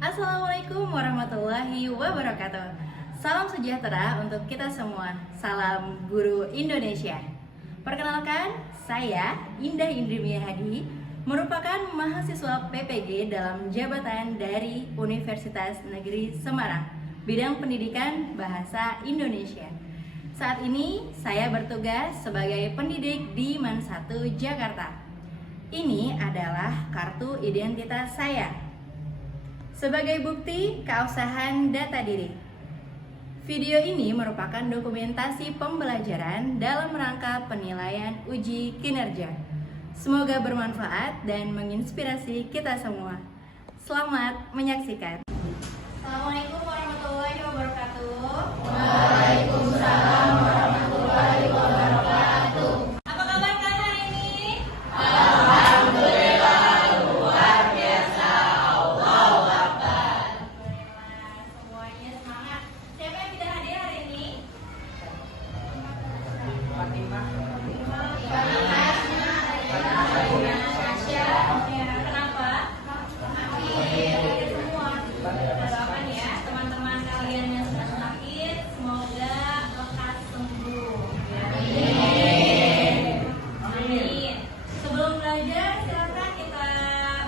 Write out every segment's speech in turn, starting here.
Assalamualaikum warahmatullahi wabarakatuh. Salam sejahtera untuk kita semua. Salam Guru Indonesia. Perkenalkan, saya Indah Indrimia Hadi, merupakan mahasiswa PPG dalam jabatan dari Universitas Negeri Semarang, bidang pendidikan bahasa Indonesia. Saat ini saya bertugas sebagai pendidik di MAN 1 Jakarta. Ini adalah kartu identitas saya sebagai bukti keabsahan data diri. Video ini merupakan dokumentasi pembelajaran dalam rangka penilaian uji kinerja. Semoga bermanfaat dan menginspirasi kita semua. Selamat menyaksikan. Assalamualaikum warahmatullahi wabarakatuh. Waalaikumsalam warahmatullahi wabarakatuh. Apa kabar kalian hari ini? Alhamdulillah luar biasa. Allahu Akbar. Semuanya semangat. Siapa yang tidak hadir hari ini? Kenapa? Hadir semua. Doakan ya teman-teman kalian yang sedang sakit, semoga lekas sembuh. Amin. Sebelum belajar, silakan kita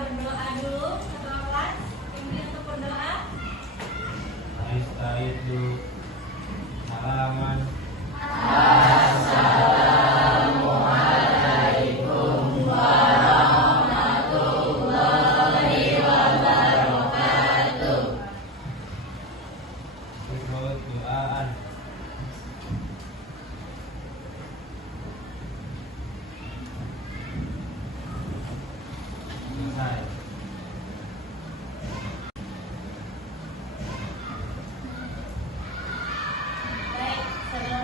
berdoa dulu setelah kelas. Yang untuk berdoa. Istaizu halaman Assalamualaikum warahmatullahi wabarakatuh. Ikut doaan. Selesai. Baik, sebelum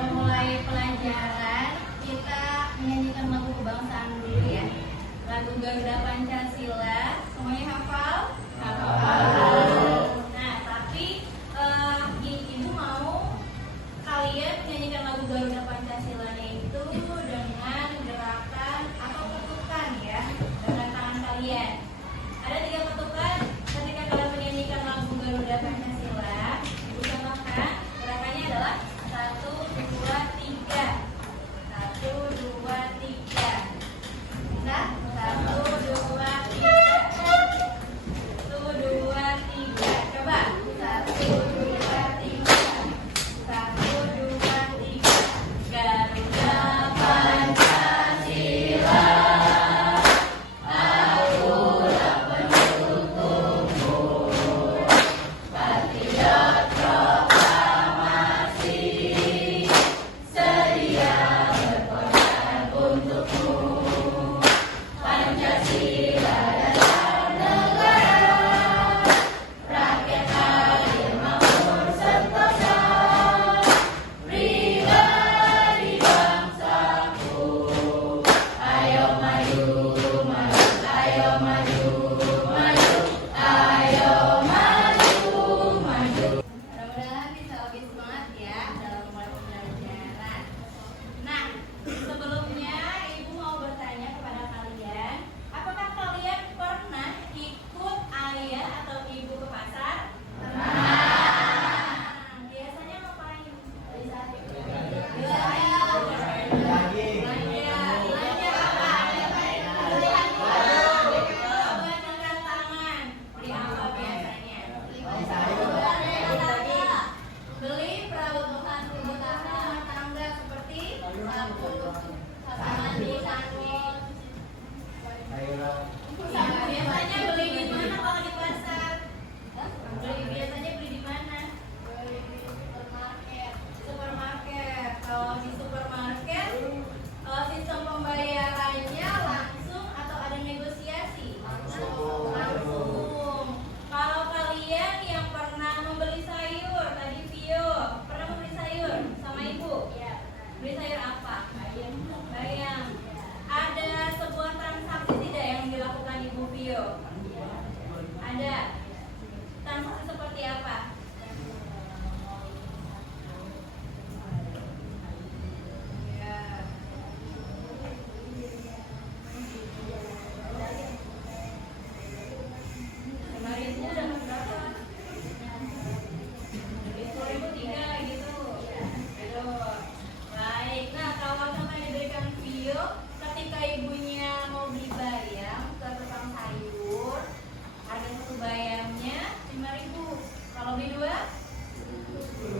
5.000. Kalau beli 2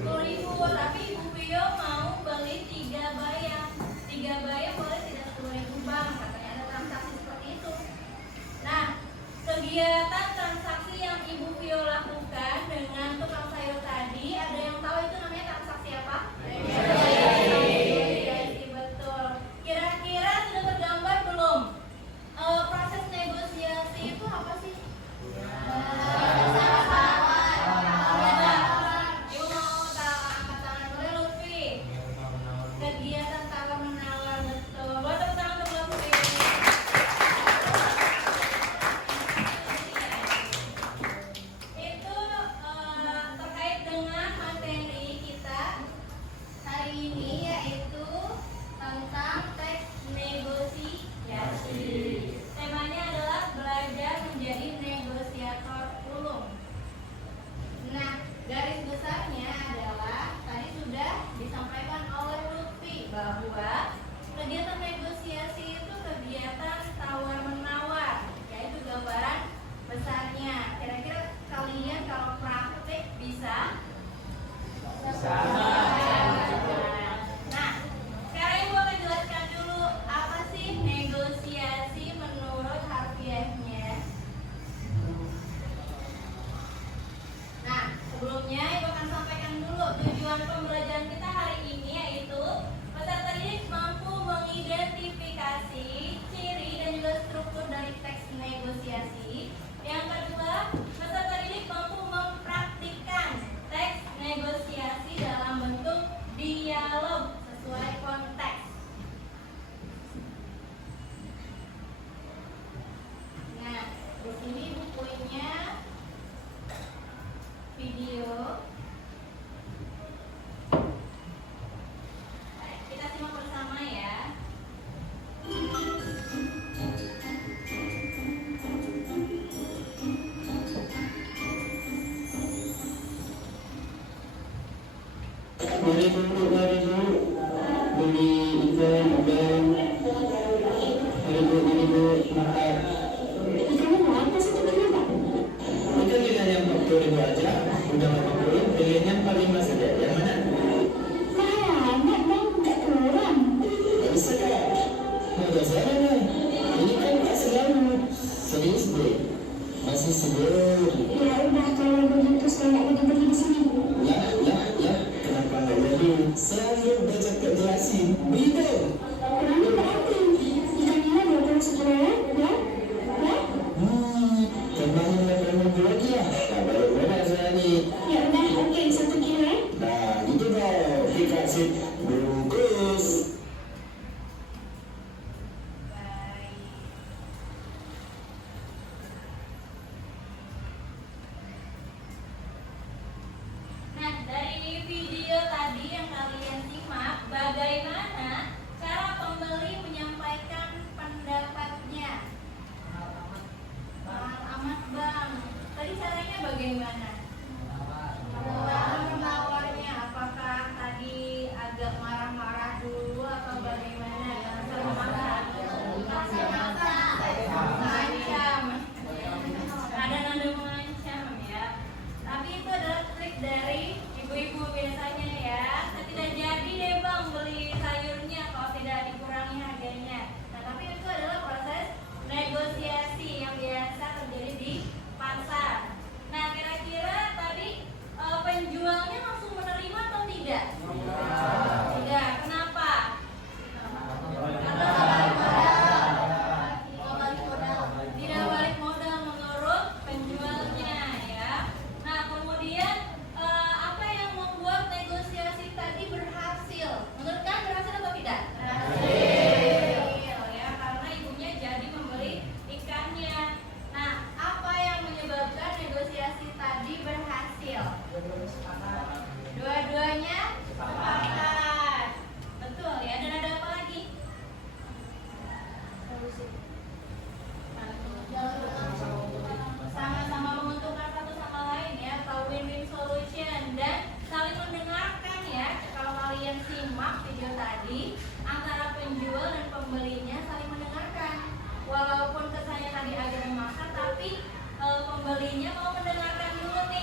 10.000. Tapi Ibu Pio mau beli 3 bayam. 3 bayam boleh tidak 10.000 Bang, katanya ada transaksi seperti itu. Nah, kegiatan transaksi yang Ibu Pio lakukan dengan tukang sayur tadi, ada yang tahu itu namanya transaksi apa? Negosiasi, betul. Kira-kira sudah tergambar belum? Proses negosiasi itu apa sih? Ibu mau angkat tangan boleh, Lutfi? Kegiatan tawar menawar, betul. Boleh tepuk tangan untuk Lutfi. Itu terkait dengan materi kita hari ini, yaitu tentang teks negosiasi. Temanya adalah belajar menjadi negosiator ulung. Nah, garis besarnya adalah tadi sudah disampaikan oleh Lutfi bahwa kegiatan negosiasi itu kegiatan tawar menawar, yaitu gambaran besarnya. Kira-kira kalian kalau praktek bisa? Nah, sekarang Ibu akan jelaskan dulu apa sih negosiasi menurut harfiahnya. Nah, sebelumnya Ibu akan sampaikan dulu tujuan pembelajaran kita hari ini, yaitu peserta didik mampu mengidentifikasi ciri dan juga struktur dari teks negosiasi. Yang kedua, peserta didik mampu mempraktikkan teks negosiasi dalam bentuk dialog sesuai konteks. Nah, di sini Ibu punya video. Baik, kita simak bersama ya. Mari beli ikan dan ribu makan. Ikannya mau apa sih sebenarnya Pak? Udah tidak yang 40.000 aja, udah 80, pilihnya 45 saja. Yang mana? Banyak Bang, nggak kurang. Gak bisa kak. Nggak salah nih. Ini kan tak selalu. Serius deh. Masih sebelum. Ya udah kalau begitu saya lagi beli di sini. Ya. Kenapa nggak jadi? Selalu baca jelasin. Bingung. Ini berarti ikannya 21 ya? Ya? Kembali 80 lagi ya. Nah, baru saya nih. Ya udah, oke 1 kilo ya. Nah, itu dong. Dikasih bungkus. Baik. Nah, dari video tadi yang kalian simak, bagaimana cara pembeli menyampaikan pendapatnya? Mahal amat Bang. Tadi caranya bagaimana? Menawarnya, apakah tadi agak marah-marah dulu atau bagaimana? Mengancam. Ada nada mengancam ya. Tapi itu adalah trik dari ibu-ibu biasanya ya. Saya tidak jadi deh Bang beli sayurnya kalau tidak dikurangi harganya. Nah, tapi itu adalah proses negosiasi yang biasa terjadi di pasar. Nah, kira-kira tadi penjualnya langsung menerima atau tidak? Tidak. Kenapa? Tidak balik modal menurut penjualnya ya. Nah, kemudian apa yang membuat negosiasi tadi berhasil? Menurut kalian berhasil atau tidak? Berhasil ya, karena ibunya jadi membeli ikannya. Nah, apa yang menyebabkan negosiasi tadi berhasil? Dua-duanya sepakat. Betul ya. Dan ada apa lagi? Sama-sama menguntungkan satu sama lain ya, atau win-win solution, dan saling mendengarkan ya. Kalau kalian simak video tadi, antara penjual dan pembelinya saling mendengarkan. Walaupun kesannya tadi agak memaksa, tapi pembelinya mau mendengarkan dulu nih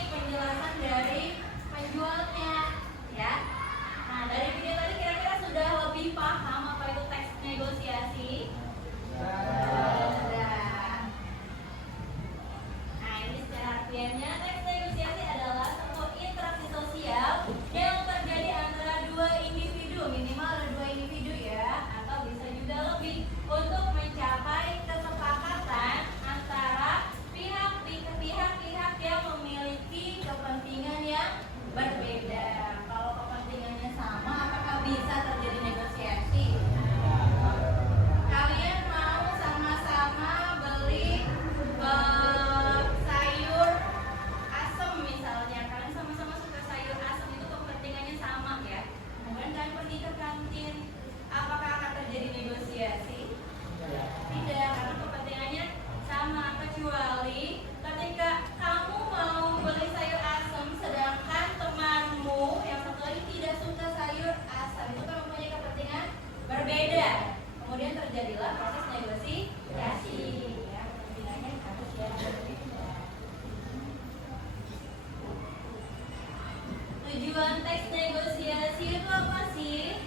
Tujuan teks negosiasi itu apa sih?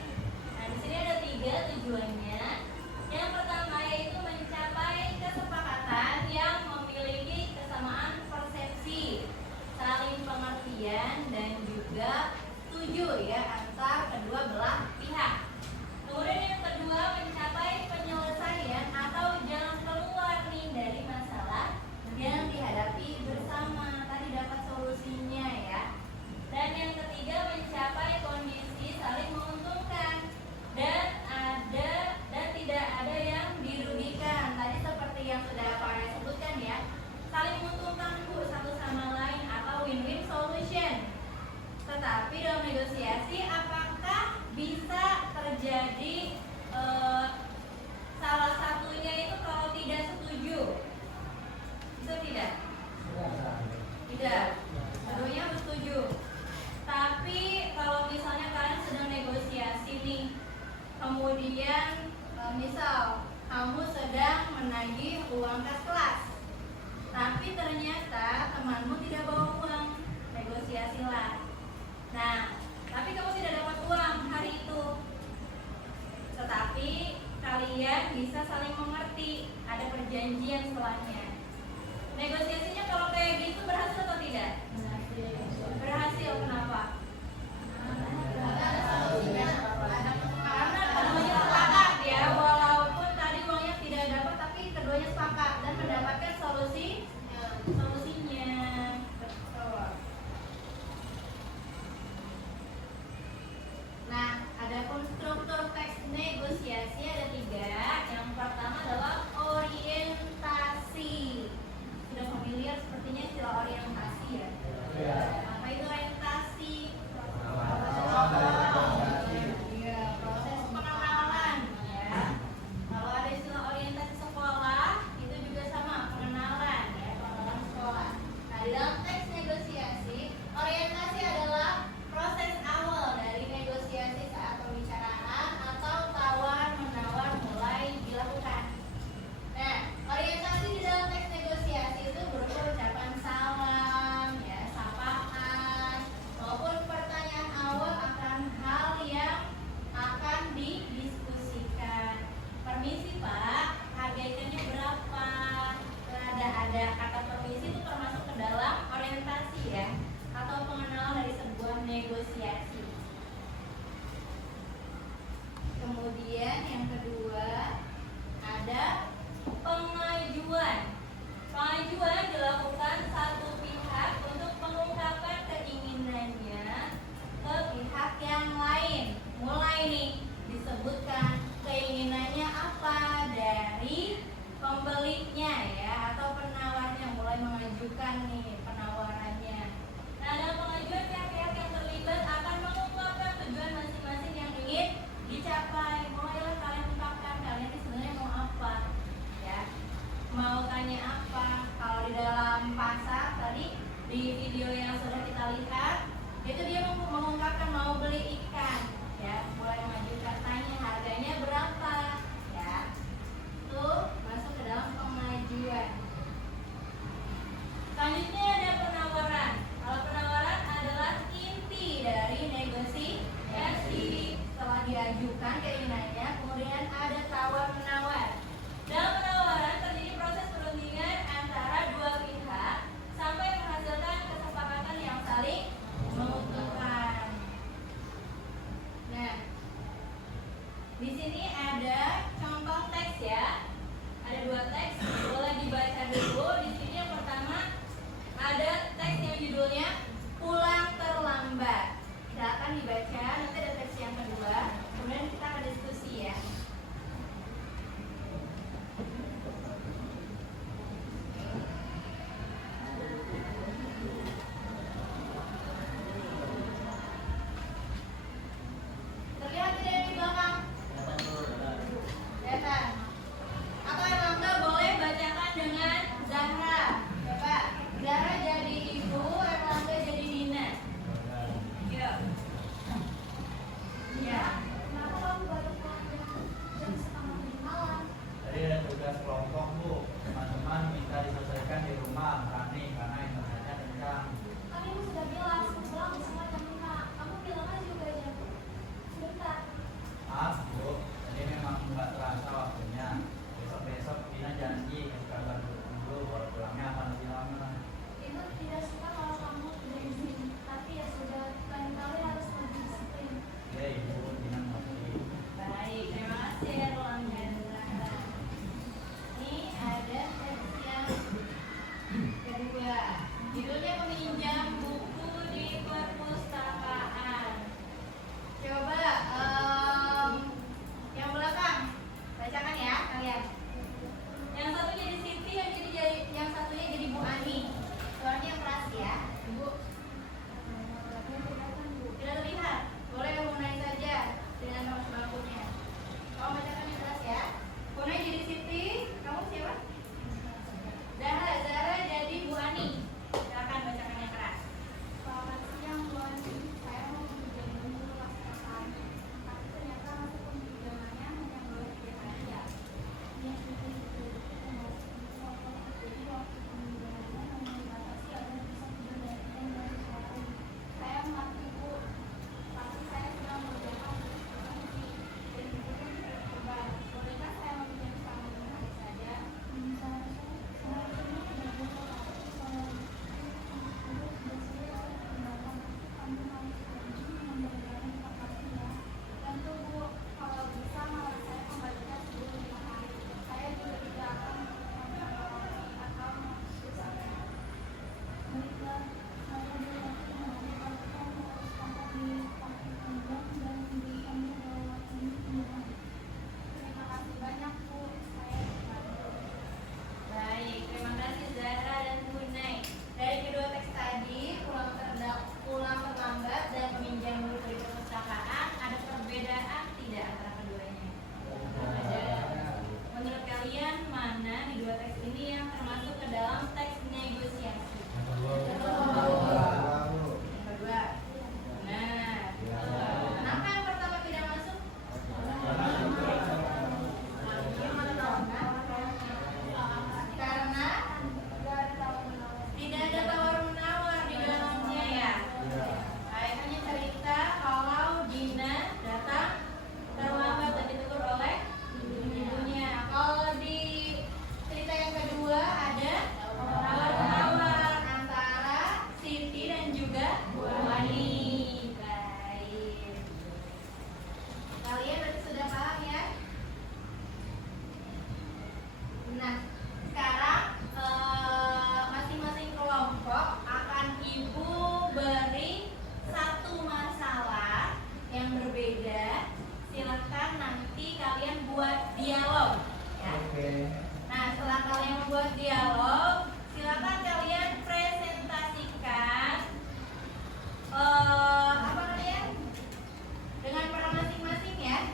Nah, di sini ada 3 tujuannya. Yang pertama yaitu mencapai kesepakatan yang memiliki kesamaan persepsi, saling pengertian dan juga setuju ya antar kedua belah pihak. Kemudian yang kedua mencapai penyelesaian atau jalan keluar nih dari masalah yang dihadapi bersama. Tadi dapat solusinya ya. Dan yang ketiga mencapai kondisi saling menguntungkan dan tidak ada yang dirugikan. Tadi seperti yang sudah Pak Aya sebutkan ya, saling menguntungkan satu sama lain atau win-win solution. Tetapi dalam negosiasi apakah bisa terjadi salah satunya itu kalau tidak setuju? Bisa tidak? Tidak. Keduanya harus setuju. Tapi kalau misalnya kalian sedang negosiasi nih, kemudian misal kamu sedang menagih uang kas kelas, tapi ternyata temanmu tidak bawa uang, negosiasilah. Nah, tapi kamu tidak dapat uang hari itu, tetapi kalian bisa saling mengerti, ada perjanjian setelahnya. Negosiasinya kalau kayak gitu berhasil atau tidak? Berhasil. Kenapa? Karena keduanya sepakat ya, walaupun tadi uangnya tidak dapat, tapi keduanya sepakat dan mendapatkan solusinya. Betul. Nah, adapun struktur teks negosiasi ada 3. Yang pertama adalah orientasi. Sudah familiar sepertinya istilah orientasi ya? Apa itu orientasi? Iya, proses pengenalan ya. Kalau ada istilah orientasi sekolah, itu juga sama, pengenalan ya, pengenalan sekolah. Nah, di dalam teks negosiasi, orientasi adalah proses awal dari negosiasi saat pembicaraan atau tawar-menawar mulai dilakukan. Nah, orientasi di dalam teks negosiasi itu berupa ucapan salam, ya, sapaan, maupun pertanyaan awal akan hal yang akan didiskusikan. Permisi Pak, harga ikannya berapa? Ada kata permisi itu termasuk ke dalam orientasi ya, atau pengenalan dari sebuah negosiasi. Kemudian yang kedua ada pengajuan. Pengajuan dilakukan satu pihak untuk mengungkapkan keinginannya ke pihak yang lain. Mulai nih disebutkan keinginannya apa dari pembelinya ya, atau penawarnya, mulai mengajukan nih penawarannya. Nah, dalam pengajuan pihak-pihak yang terlibat akan mengungkapkan tujuan masing-masing yang ingin dicapai. Mulailah kalian ungkapkan kalian ini sebenarnya mau apa ya, mau tanya apa. Kalau di dalam pasar tadi di video yang sudah kita lihat, itu dia mengungkapkan mau beli ikan ya, mulai mengajukan tanya harganya berapa ya, itu masuk ke dalam pengajuan. Selanjutnya ada penawaran. Kalau penawaran adalah inti dari negosiasi. Setelah diajukan keinginannya, kemudian ada tawar menawar. Dalam penawaran terjadi proses perundingan antara dua pihak sampai menghasilkan kesepakatan yang saling menguntungkan. Nah, di sini ada contoh teks ya. Ada 2 teks, boleh dibaca dulu. Di sini yang pertama silahkan nanti kalian buat dialog ya. Nah, setelah kalian membuat dialog, silakan kalian presentasikan apa namanya? Dengan peran masing-masing ya.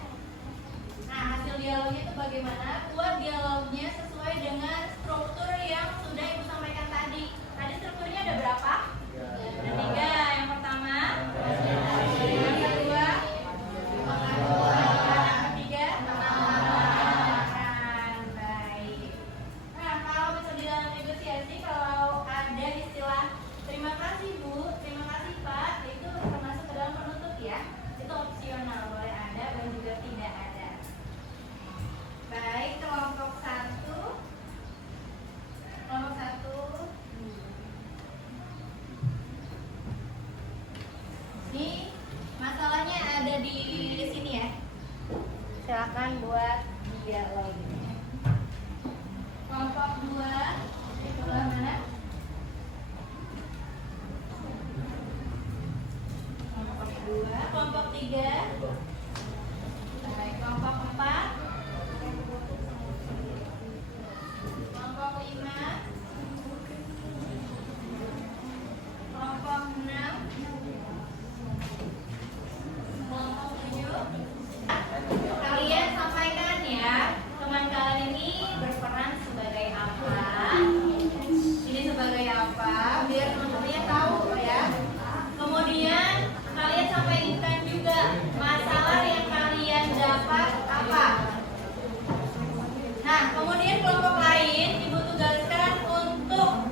Nah, hasil dialognya itu bagaimana? Buat dialognya sesuai dengan struktur yang sudah Ibu sampaikan tadi. Tadi strukturnya ada berapa? Ada 3. Yang pertama, yang kedua, yang ketiga, baik. Nah, kalau misalnya di dalam negosiasi, kalau ada istilah terima kasih Bu, terima kasih Pak, itu termasuk ke dalam penutup ya. Itu opsional, boleh ada dan juga tidak ada. Baik, kelompok 1. Kelompok 1. Ini masalahnya ada di sini ya. Silakan buat dialog. Kelompok 2 di sebelah mana? Kelompok 2, kelompok 3. Baik, kelompok 4. Kelompok 5. Kelompok 6. Kelompok 7. Kalian sampaikan ya, teman kalian ini berperan sebagai apa? Ini sebagai apa? Biar teman-temannya tahu ya. Kemudian kalian sampaikan juga masalah yang kalian dapat apa. Nah, kemudian kelompok lain Ibu tugaskan untuk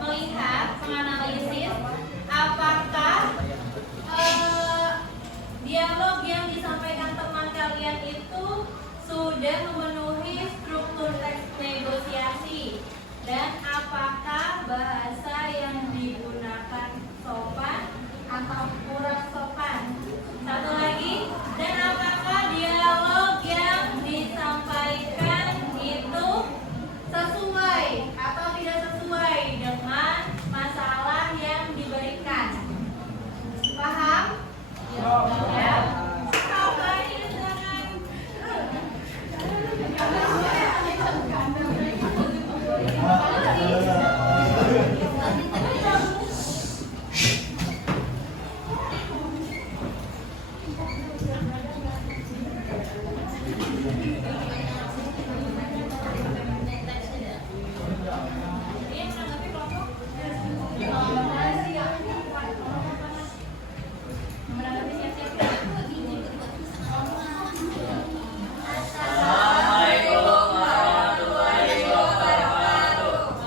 melihat, menganalisis apakah dialog yang disampaikan teman kalian itu sudah memenuhi struktur teks negosiasi dan apakah bahasa yang digunakan sopan atau kurang sopan. Satu lagi, dan apakah dialog yang disampaikan itu sesuai atau tidak sesuai dengan masalah yang diberikan. Paham? Ya. Apa ini jangan.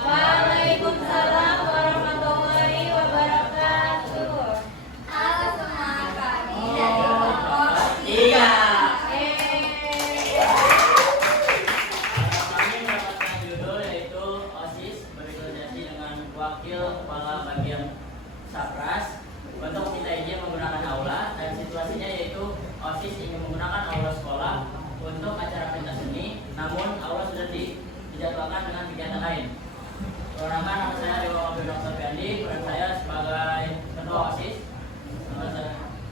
Waalaikumsalam warahmatullahi wabarakatuh. Halo semua, kami dari kelompok 3. Kami mendapatkan judul yaitu OSIS bernegosiasi dengan wakil kepala bagian Sapras. Untuk kita izin menggunakan aula dan situasinya yaitu OSIS ingin menggunakan aula sekolah untuk acara pentas seni, namun aula sudah dijadwalkan dengan kegiatan lain. Perkenalkan, nama saya Dewa Wahyu Dr. Fendi, peran saya sebagai ketua OSIS.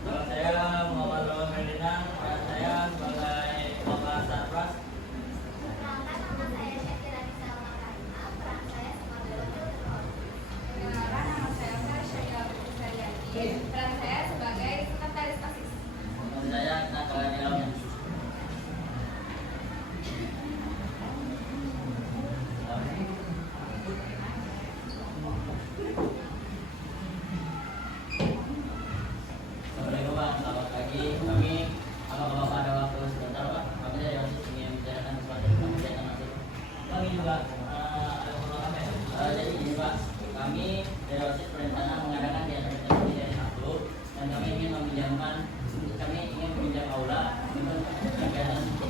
Nama saya Muhammad Rahman Ferdinand, peran saya sebagai kepala Sapras. Perkenalkan, nama saya Syakira Salma Karima, peran saya sebagai wakil ketua. Perkenalkan, nama saya Syakira Putrisayati, peran saya sebagai sekretaris OSIS. Menurut saya kita akan di dalamnya. Assalamualaikum Pak, selamat pagi. Kami, apakah Bapak ada waktu sebentar Pak? Kami dari OSIS ingin membicarakan sesuatu tentang kegiatan OSIS. Kami juga ada perlu apa ya? Jadi gini Pak, kami dari OSIS berencana mengadakan kegiatan ini dari Sabtu dan kami ingin meminjam aula untuk kegiatan ini.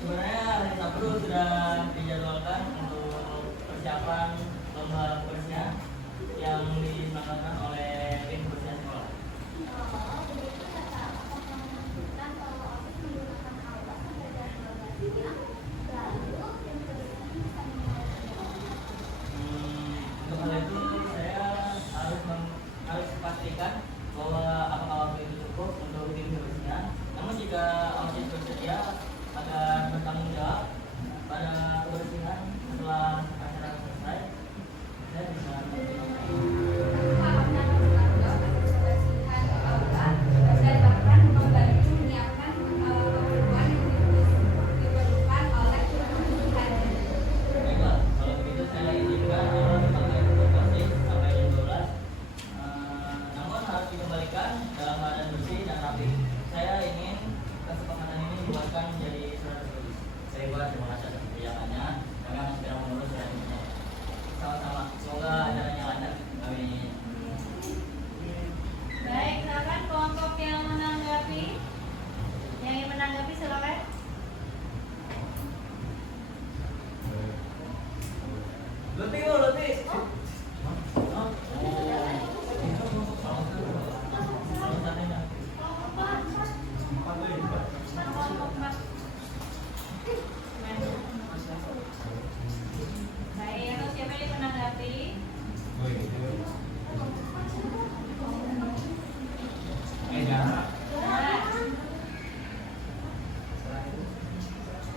Sebenarnya hari Sabtu sudah dijadwalkan untuk persiapan lomba persiapan yang diselenggarakan oleh tim persiapan sekolah. Oh, begitu ya Kak. Apakah memungkinkan kalau OSIS menggunakan aula sampai jam 12 siang? Lalu tim kedua bisa memulai. Untuk hal itu saya keputusannya. Kami akan segera mengurus selanjutnya. Sama-sama. Semoga acaranya lancar. Amin. Baik, silakan kelompok yang menanggapi. Yang ingin menanggapi silakan. Lebih oh lebih. Baik, terus siapa yang menanggapi? Gue gitu. Jangan.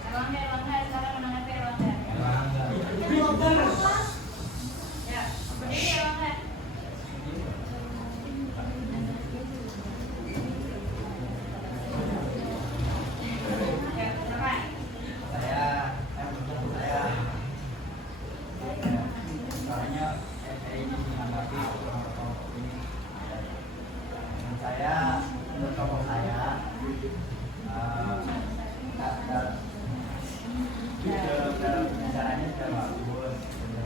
Erlangga, sekarang menanggapi Erlangga. Erlangga. Ya, berdiri Erlangga. Ya, silakan. Soalnya FPI ini menanggapi kelompok ini. Menurut saya, menurut kelompok saya, dalam pembicaranya sudah bagus, sudah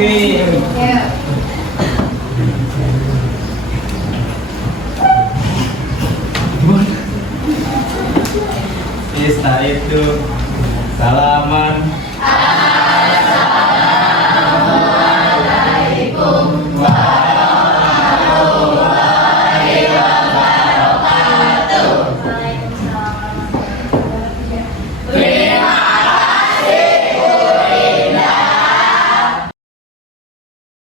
selfie. Setelah itu salaman.